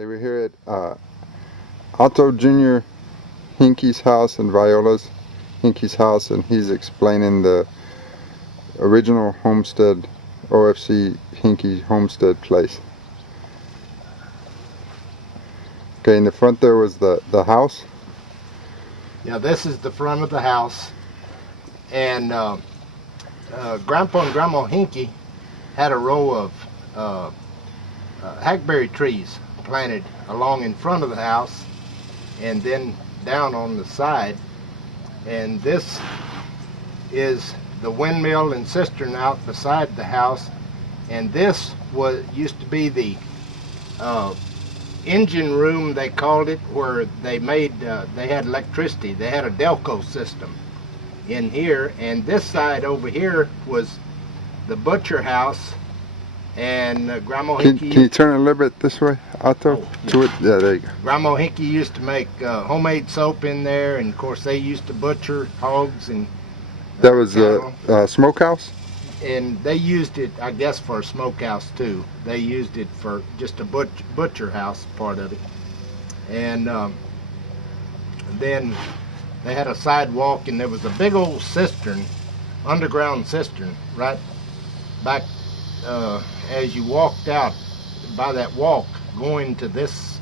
Okay, we're here at Otto Jr. Henke's house and Viola's Henke's house, and he's explaining the original homestead, OFC Henke Homestead place. Okay, in the front there was the house. Yeah, this is the front of the house, and Grandpa and Grandma Henke had a row of hackberry trees planted along in front of the house and then down on the side, and this is the windmill and cistern out beside the house, and this used to be the engine room, they called it, where they made they had electricity. They had a Delco system in here, and this side over here was the butcher house. And Grandma Henke, Can you turn a little bit this way, Otto? Oh, yeah. To it? Yeah, there you go. Grandma Henke used to make homemade soap in there, and of course they used to butcher hogs and That was cattle. a smokehouse? And they used it, I guess, for a smokehouse too. They used it for just a butcher house part of it. And then they had a sidewalk, and there was a big old cistern, underground cistern, right back as you walked out by that walk going to this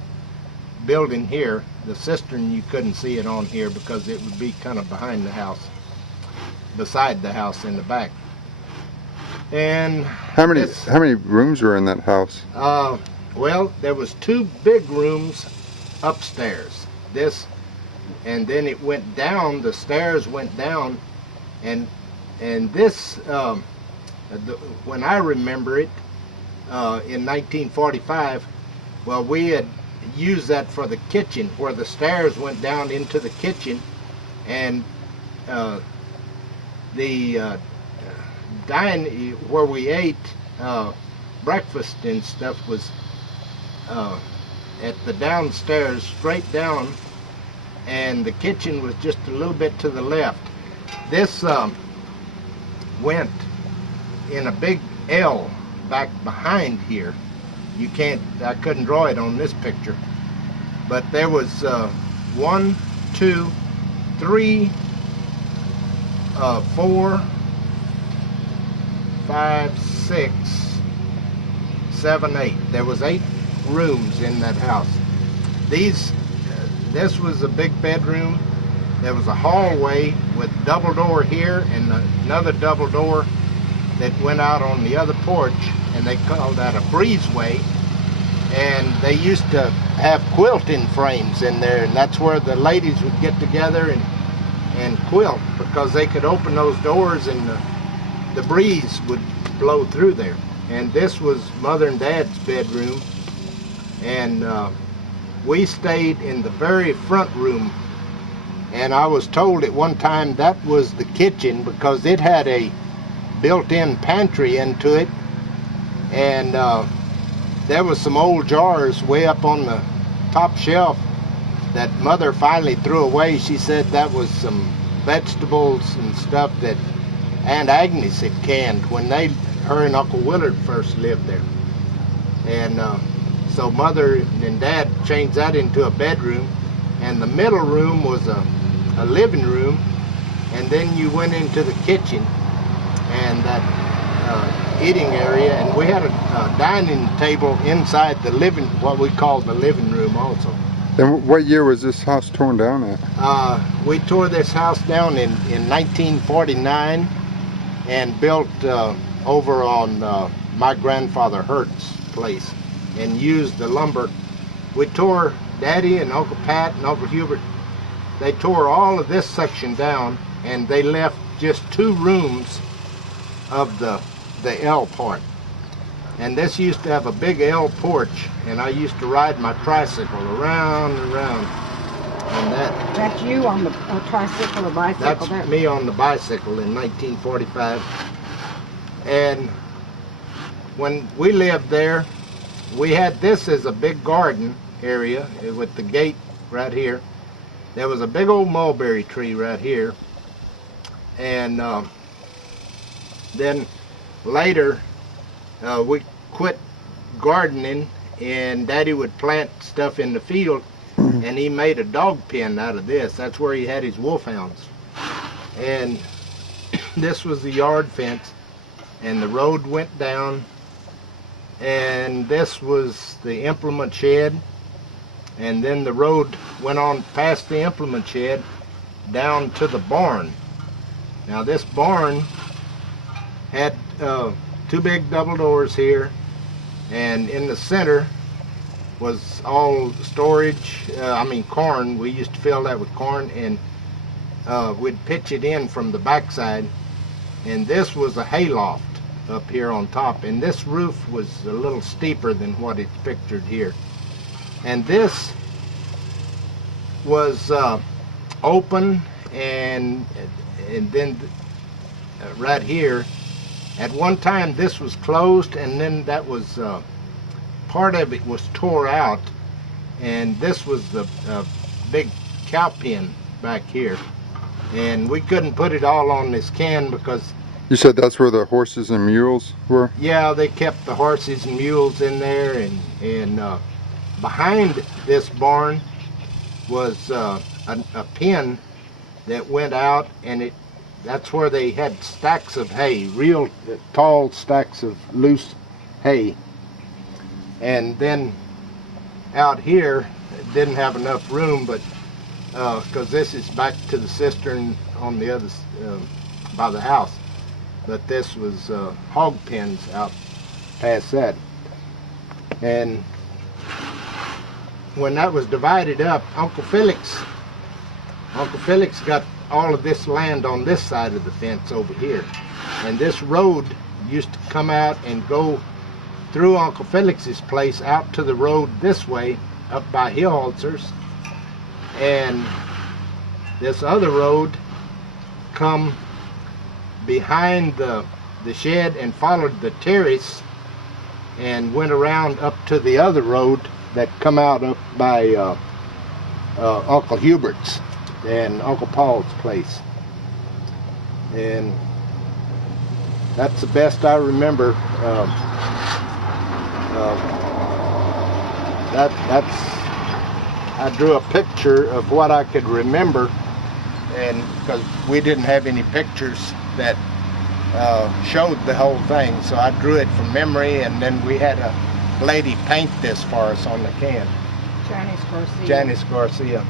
building here. The cistern, you couldn't see it on here because it would be kind of behind the house, beside the house in the back. And How many rooms were in that house? well, there was two big rooms upstairs. This, and then it went down. The stairs went down, and this, when I remember it, in 1945, well, we had used that for the kitchen, where the stairs went down into the kitchen, and the dining where we ate breakfast and stuff was at the downstairs, straight down, and the kitchen was just a little bit to the left. This went in a big L back behind here. I couldn't draw it on this picture, but there was 1, 2, 3, 4, 5, 6, 7, 8. There was 8 rooms in that house. This was a big bedroom. There was a hallway with double door here and another double door that went out on the other porch, and they called that a breezeway. And they used to have quilting frames in there, and that's where the ladies would get together and quilt, because they could open those doors and the breeze would blow through there. And this was Mother and Dad's bedroom, and we stayed in the very front room. And I was told at one time that was the kitchen because it had a built-in pantry into it, and there was some old jars way up on the top shelf that Mother finally threw away. She said that was some vegetables and stuff that Aunt Agnes had canned when her and Uncle Willard first lived there. And so Mother and Dad changed that into a bedroom, and the middle room was a living room, and then you went into the kitchen and that eating area, and we had a dining table inside the what we call the living room also. And what year was this house torn down at? We tore this house down in 1949 and built over on my grandfather Hurt's place, and used the lumber. We tore, Daddy and Uncle Pat and Uncle Hubert, they tore all of this section down, and they left just 2 rooms of the L part. And this used to have a big L porch, and I used to ride my tricycle around and around on that. That's you on the tricycle or bicycle? That's me on the bicycle in 1945. And when we lived there, we had this as a big garden area with the gate right here. There was a big old mulberry tree right here. And then later we quit gardening and Daddy would plant stuff in the field, and he made a dog pen out of this. That's where he had his wolfhounds. And this was the yard fence, and the road went down, and this was the implement shed, and then the road went on past the implement shed down to the barn. Now this barn had 2 big double doors here, and in the center was all storage, corn. We used to fill that with corn, and we'd pitch it in from the backside. And this was a hayloft up here on top, and this roof was a little steeper than what it's pictured here. And this was open, and then right here, at one time this was closed, and then that was part of it was tore out, and this was the big cow pen back here, and we couldn't put it all on this can because You said that's where the horses and mules were? yeah, they kept the horses and mules in there, and behind this barn was a pen that went out, and that's where they had stacks of hay, real tall stacks of loose hay. And then out here, it didn't have enough room, but because this is back to the cistern on the other by the house, but this was hog pens out past that. And when that was divided up, Uncle Felix got all of this land on this side of the fence over here, and this road used to come out and go through Uncle Felix's place out to the road this way up by Hillholzer's, and this other road come behind the shed and followed the terrace and went around up to the other road that come out up by Uncle Hubert's and Uncle Paul's place. And that's the best I remember. I drew a picture of what I could remember, and because we didn't have any pictures that showed the whole thing, so I drew it from memory, and then we had a lady paint this for us on the can. Janice Garcia. Janice Garcia.